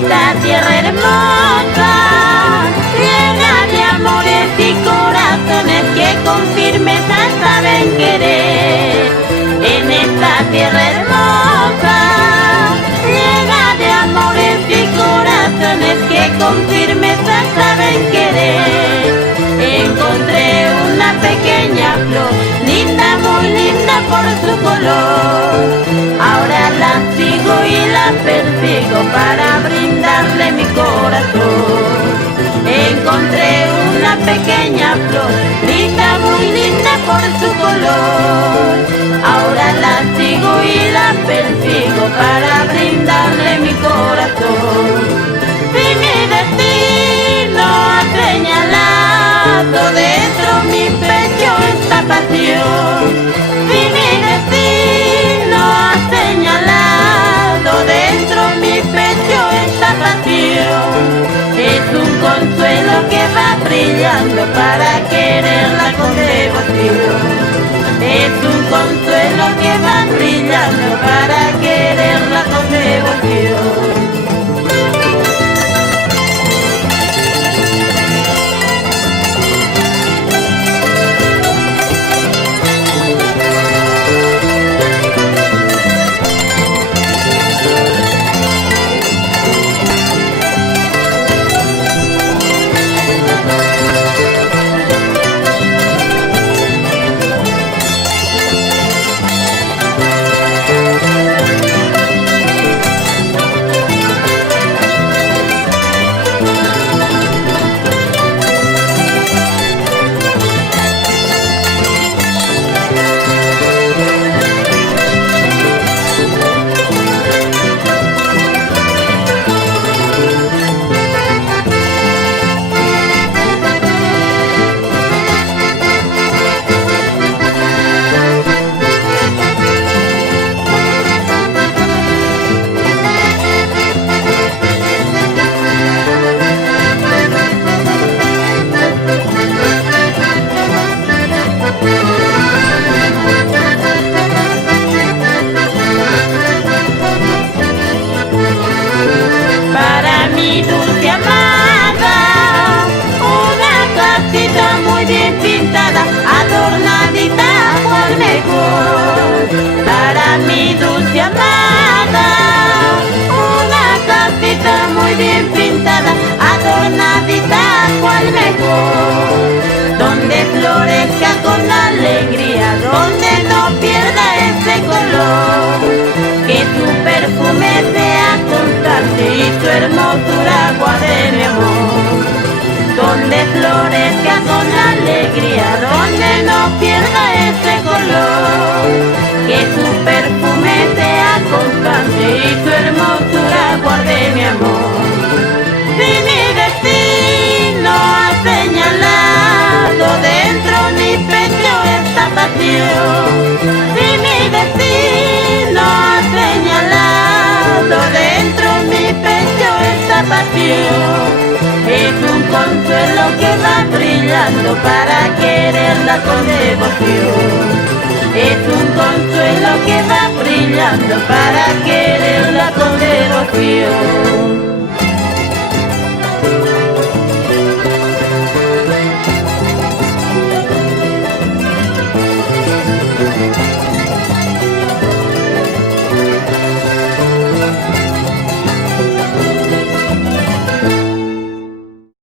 esta tierra hermosa, llena de amores y corazones que con firmeza saben querer. En esta tierra hermosa, llena de amores y corazones que con firmeza saben querer. Encontré una pequeña flor, linda, muy linda por su color. Ahora la sigo y la persigo para brindarle mi corazón. Encontré una pequeña flor, linda, muy linda por su color. Ahora la sigo y la persigo para brindarle mi corazón. Si mi destino ha señalado dentro mi pecho esta pasión, si mi destino ha señalado dentro mi pecho esta pasión, es un consuelo que va brillando para quererla con devoción. Es un consuelo que va brillando para quererla con devoción. Para mi dulce amada, una casita muy bien pintada, adornadita cual mejor, donde florezca con alegría, donde no pierda ese color, que su perfume sea constante y su hermosura guarde mi amor, donde florezca con alegría, donde no pierda ese color, que su perfume sea constante y su hermosura guarde mi amor. Si mi destino ha señalado dentro mi pecho esta pasión, si mi destino ha señalado dentro mi pecho esta pasión, es un consuelo que va brillando para quererla con devoción. Es un consuelo que va brillando para quererla con devoción.